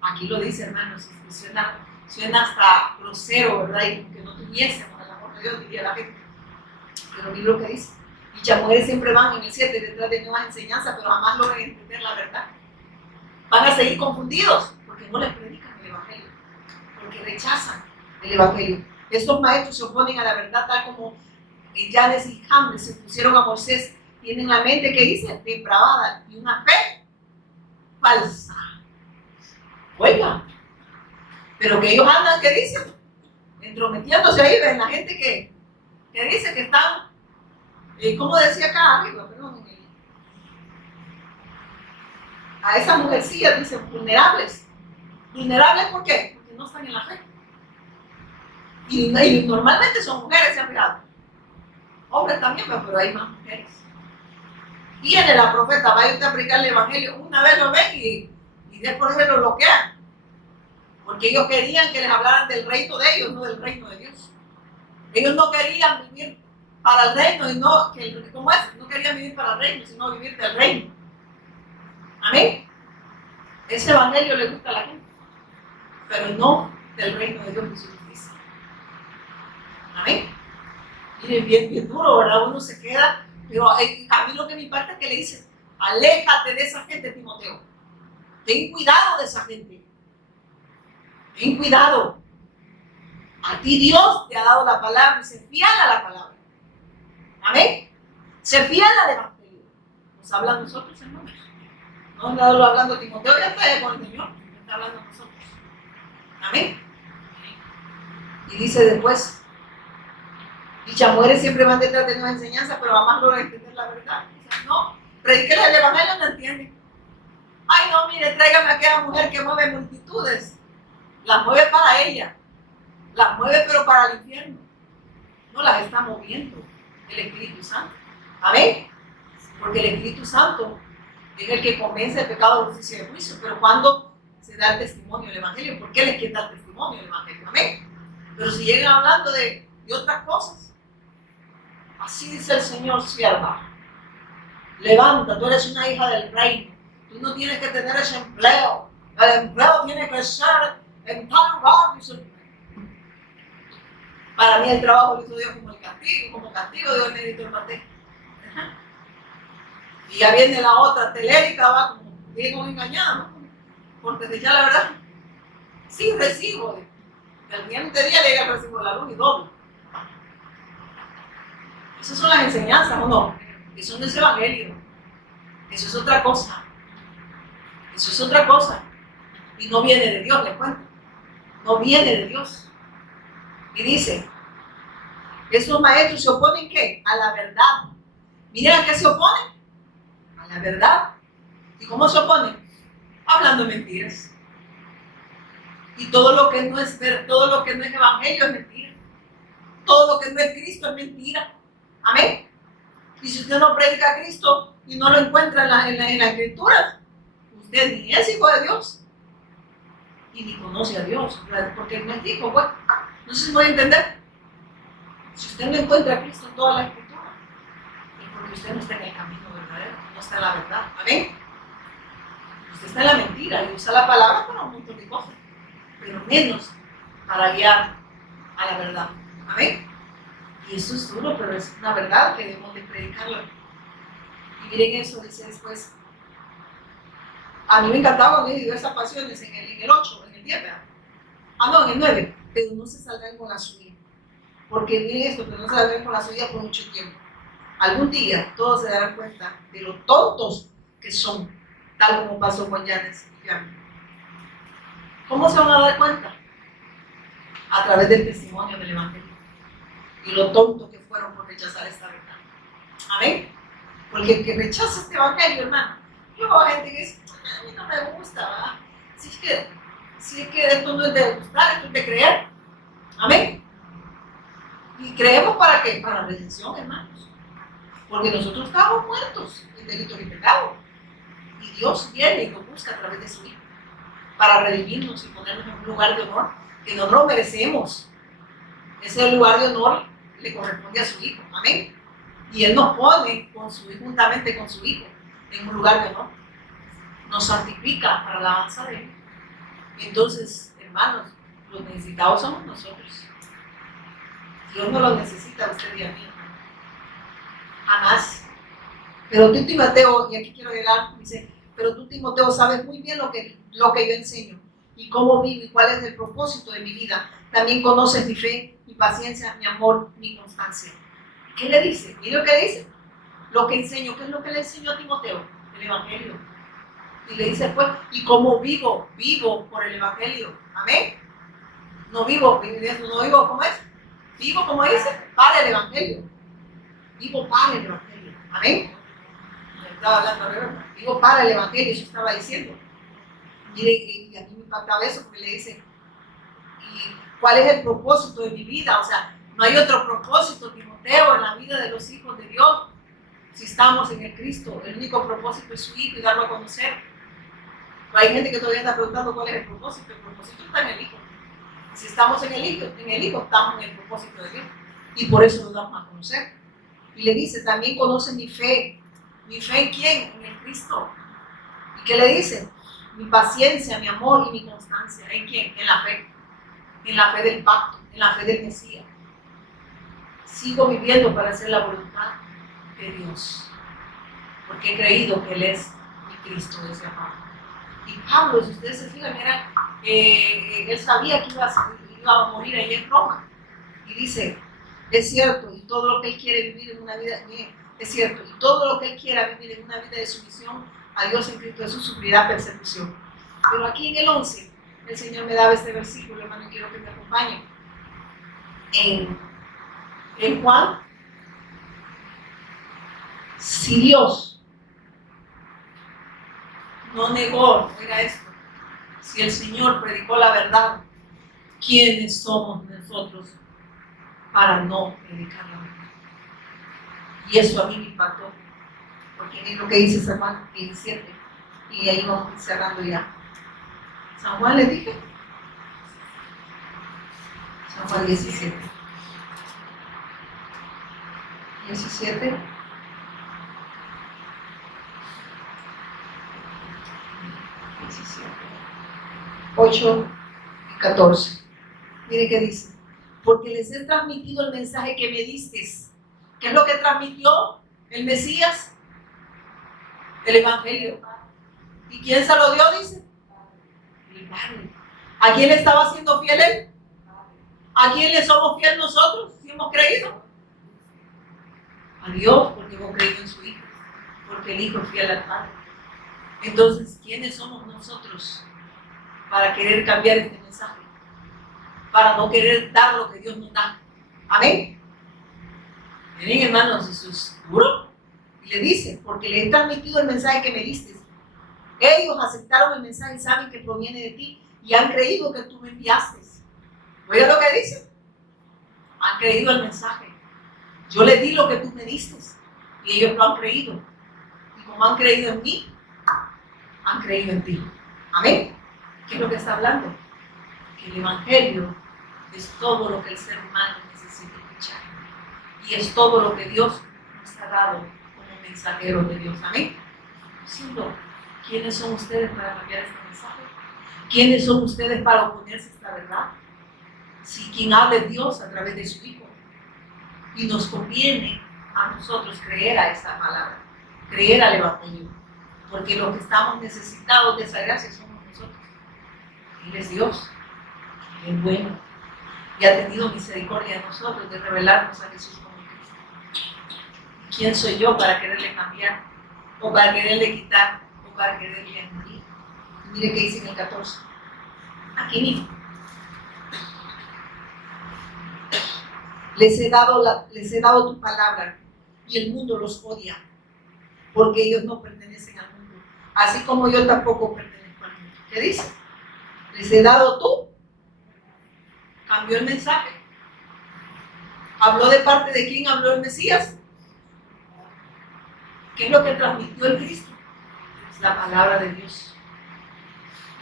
Aquí lo dice, hermanos, suena hasta grosero, ¿verdad? Y como que no tuviésemos el amor de Dios, diría la gente. Pero mira lo que dice. Dichas mujeres siempre van en el 7 detrás de nuevas enseñanzas, pero jamás logran entender la verdad. Van a seguir confundidos porque no les predican el Evangelio, porque rechazan el Evangelio. Estos maestros se oponen a la verdad, tal como Janes y Jambres se pusieron a Moisés. Tienen la mente que dice depravada y una fe falsa. Oiga, pero que ellos andan, ¿qué dicen? Entrometiéndose ahí, ven la gente que dice que están, ¿cómo decía acá arriba? Perdón, a esas mujercillas dicen vulnerables. ¿Vulnerables por qué? Porque no están en la fe. Y normalmente son mujeres, se han fijado. Hombres también, pero hay más mujeres. Viene la profeta, vaya usted a predicar el Evangelio, una vez lo ven y después lo bloquean. Porque ellos querían que les hablaran del reino de ellos, no del reino de Dios. Ellos no querían vivir para el reino, y no, ¿cómo es? No querían vivir para el reino, sino vivir del reino. Amén. Ese Evangelio le gusta a la gente, pero no del reino de Dios y su justicia. Amén. Miren, bien duro, ¿verdad? Uno se queda, pero a mí lo que me impacta es que le dice, aléjate de esa gente, Timoteo. Ten cuidado de esa gente. Ten cuidado. A ti Dios te ha dado la palabra y se fiel a la palabra. Amén. Se fiel al evangelio. Nos habla a nosotros, hermanos. No está hablando Timoteo, ya está con el Señor. Está hablando a nosotros. Amén. Y dice después, dichas mujeres siempre van detrás de nuevas enseñanzas, pero jamás logran entender la verdad. Dicen, no, prediquenle el evangelio, no entienden. Ay, no, mire, tráigame a aquella mujer que mueve multitudes. Las mueve para ella. Las mueve, pero para el infierno. No las está moviendo el Espíritu Santo. Amén. Porque el Espíritu Santo es el que convence el pecado, de justicia y de juicio. Pero cuando se da el testimonio del Evangelio, ¿por qué les queda el testimonio del Evangelio? Amén. Pero si llegan hablando de otras cosas, así dice el Señor, sierva, levanta, tú eres una hija del reino, tú no tienes que tener ese empleo, el empleo tiene que ser en tal lugar, dice. Para mí el trabajo lo hizo Dios como castigo Dios me editó el pastel. Y ya viene la otra telérica, va como bien engañada, ¿no? Porque ya la verdad, sí recibo. El siguiente día le llega el recibo de la luz y doble. Esas son las enseñanzas, ¿o no? Eso no es evangelio. Eso es otra cosa. Eso es otra cosa. Y no viene de Dios, les cuento. No viene de Dios. Y dice, esos maestros se oponen, ¿qué? A la verdad. Miren a qué se oponen. A la verdad. ¿Y cómo se oponen? Hablando mentiras. Y todo lo que no es evangelio es mentira. Todo lo que no es Cristo es mentira. Amén. Y si usted no predica a Cristo y no lo encuentra en la escritura, usted ni es hijo de Dios y ni conoce a Dios, porque no es hijo, pues. No sé si voy a entender. Si usted no encuentra a Cristo en toda la escritura, es porque usted no está en el camino verdadero, no está en la verdad. Amén. Usted está en la mentira y usa la palabra para un montón de cosas, pero menos para guiar a la verdad. Amén. Y eso es duro, pero es una verdad que debemos de predicarla. Y miren eso, dice después. A mí me encantaba cuando dio esas pasiones en el 8, en el 10, ¿verdad? No, en el 9. Pero no se saldrán con la suya. Porque miren esto, que no se saldrán con la suya por mucho tiempo. Algún día todos se darán cuenta de lo tontos que son, tal como pasó con Yanes y Jan. ¿Cómo se van a dar cuenta? A través del testimonio del Evangelio. Y lo tontos que fueron por rechazar esta verdad. Amén. Porque el que rechaza este evangelio, hermano, yo veo gente que dice, a mí no me gusta, ¿verdad? Si es que esto no es de gustar, esto es de creer. Amén. ¿Y creemos para qué? Para redención, hermanos. Porque nosotros estamos muertos en delitos y pecados. Y Dios viene y nos busca a través de su Hijo para redimirnos y ponernos en un lugar de honor que no lo merecemos. Ese lugar de honor le corresponde a su Hijo. Amén. Y Él nos pone juntamente con su Hijo en un lugar de honor. Nos santifica para la alabanza de Él. Entonces, hermanos, los necesitados somos nosotros. Dios no los necesita a usted y a mí. Jamás. Pero tú, Timoteo, y aquí quiero llegar, dice, pero tú, Timoteo, sabes muy bien lo que yo enseño y cómo vivo y cuál es el propósito de mi vida. También conoces mi fe, mi paciencia, mi amor, mi constancia. ¿Qué le dice? Mire lo que dice. Lo que enseño, ¿qué es lo que le enseñó a Timoteo? El Evangelio. Y le dice pues, y cómo vivo por el Evangelio. Amén. No vivo, ¿cómo es? Vivo, como dice, para el Evangelio. Vivo para el Evangelio. Amén. Estaba hablando, ¿verdad? Vivo para el Evangelio, eso estaba diciendo. Y a mí me impactaba eso porque le dice, ¿y cuál es el propósito de mi vida? O sea, no hay otro propósito, Timoteo, en la vida de los hijos de Dios. Si estamos en el Cristo, el único propósito es su Hijo y darlo a conocer. Pero hay gente que todavía está preguntando cuál es el propósito. El propósito está en el Hijo. Si estamos en el Hijo estamos en el propósito de Dios. Y por eso nos damos a conocer. Y le dice, también conoce mi fe. ¿Mi fe en quién? En el Cristo. ¿Y qué le dice? Mi paciencia, mi amor y mi constancia. ¿En quién? En la fe. En la fe del pacto, en la fe del Mesías. sigo viviendo para hacer la voluntad de Dios, porque he creído que Él es mi Cristo, decía Pablo. Y Pablo, si ustedes se fijan, mira, él sabía que iba a morir ahí en Roma. Y dice, es cierto, y todo lo que Él quiere vivir en una vida, es cierto, y todo lo que Él quiera vivir en una vida de sumisión a Dios en Cristo Jesús sufrirá persecución. Pero aquí en el 11, el Señor me daba este versículo, hermano, y quiero que me acompañen. En Juan, si Dios no negó, oiga esto, si el Señor predicó la verdad, ¿quiénes somos nosotros para no predicar la verdad? Y eso a mí me impactó, porque es lo que dice San Juan 17, y ahí vamos cerrando ya. San Juan le dije, San Juan 17. 8 y 14. Mire qué dice. Porque les he transmitido el mensaje que me disteis. ¿Qué es lo que transmitió el Mesías? El Evangelio. ¿Y quién se lo dio? Dice. El Padre. ¿A quién le estaba siendo fiel él? ¿A quién le somos fiel nosotros? Si hemos creído. A Dios, porque hemos creído en su Hijo. Porque el Hijo es fiel al Padre. Entonces, ¿quiénes somos nosotros para querer cambiar este mensaje? Para no querer dar lo que Dios nos da. Amén. Miren, hermanos, eso es duro. Y le dice, porque le he transmitido el mensaje que me diste. Ellos aceptaron el mensaje y saben que proviene de ti y han creído que tú me enviaste. ¿Oiga lo que dice? Han creído el mensaje. Yo les di lo que tú me diste y ellos lo han creído. Y como han creído en mí, han creído en ti. Amén. ¿Qué es lo que está hablando? Que el Evangelio es todo lo que el ser humano necesita escuchar. Y es todo lo que Dios nos ha dado como mensajeros de Dios. Amén. Siendo, ¿quiénes son ustedes para cambiar este mensaje? ¿Quiénes son ustedes para oponerse a esta verdad? Si quien habla es Dios a través de su Hijo. Y nos conviene a nosotros creer a esa palabra, creer al Evangelio. Porque los que estamos necesitados de esa gracia somos nosotros. Él es Dios, Él es bueno, y ha tenido misericordia de nosotros de revelarnos a Jesús como Cristo. ¿Quién soy yo para quererle cambiar, o para quererle quitar, o para quererle añadir? Mire qué dice en el 14. Aquí mismo. Les he dado tu palabra, y el mundo los odia, porque ellos no pertenecen al mundo, así como yo tampoco pertenezco al mundo. ¿Qué dice? Les he dado tú. Cambió el mensaje. ¿Habló de parte de quién habló el Mesías? ¿Qué es lo que transmitió el Cristo? Es la palabra de Dios.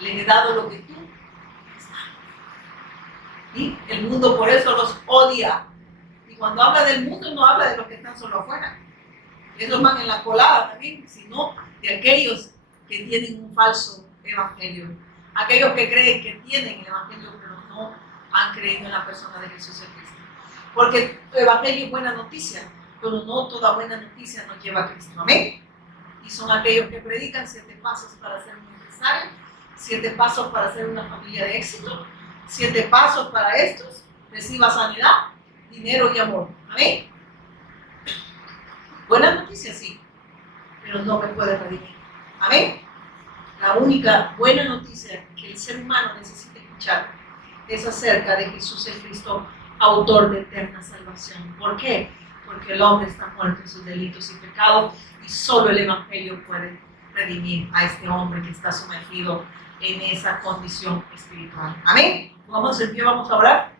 Les he dado lo que tú les das. ¿Sí? El mundo por eso los odia. Y cuando habla del mundo no habla de los que están solo afuera. Esos van en la colada también, sino de aquellos que tienen un falso evangelio. Aquellos que creen que tienen el evangelio, pero no han creído en la persona de Jesús el Cristo. Porque tu evangelio es buena noticia, pero no toda buena noticia nos lleva a Cristo. Amén. Y son aquellos que predican 7 pasos para ser un empresario, 7 pasos para ser una familia de éxito, 7 pasos para estos, reciba sanidad, dinero y amor. Amén. Buena noticia, sí, pero no me puede redimir. Amén. La única buena noticia que el ser humano necesita escuchar es acerca de Jesús el Cristo, autor de eterna salvación. ¿Por qué? Porque el hombre está muerto en sus delitos y pecados y solo el Evangelio puede redimir a este hombre que está sumergido en esa condición espiritual. Amén. Vamos en pie, vamos a orar.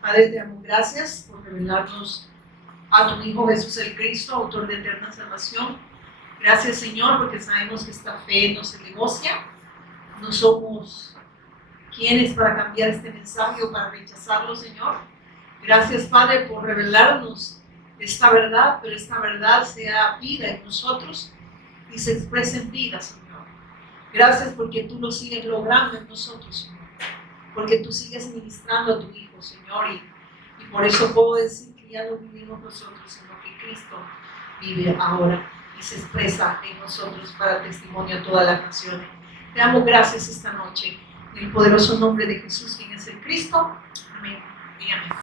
Padre, te damos gracias por revelarnos a tu Hijo Jesús el Cristo, autor de eterna salvación. Gracias, Señor, porque sabemos que esta fe no se negocia. No somos quienes para cambiar este mensaje o para rechazarlo, Señor. Gracias, Padre, por revelarnos esta verdad, pero esta verdad sea vida en nosotros y se exprese en vida, Señor. Gracias porque tú lo sigues logrando en nosotros, Señor. Porque tú sigues ministrando a tu Hijo, Señor, y por eso puedo decir que que ya no vivimos nosotros, sino que Cristo vive ahora y se expresa en nosotros para testimonio a todas las naciones. Te damos gracias esta noche en el poderoso nombre de Jesús, quien es el Cristo. Amén y amén.